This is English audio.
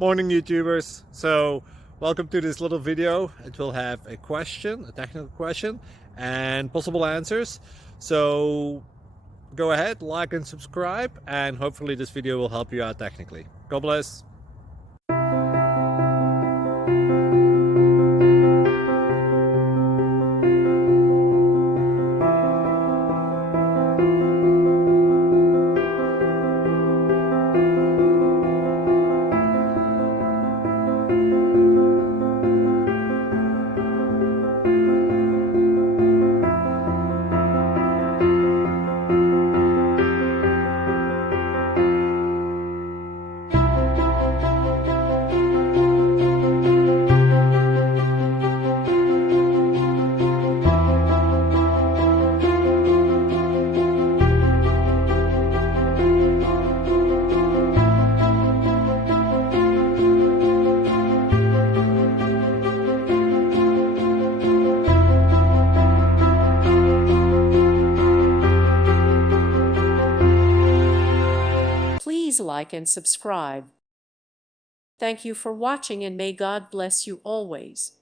Morning YouTubers. So welcome to this little video. It will have a question, a technical question, and possible answers. So go ahead, like and subscribe, and hopefully this video will help you out technically. God bless. Please like and subscribe. Thank you for watching, and may God bless you always.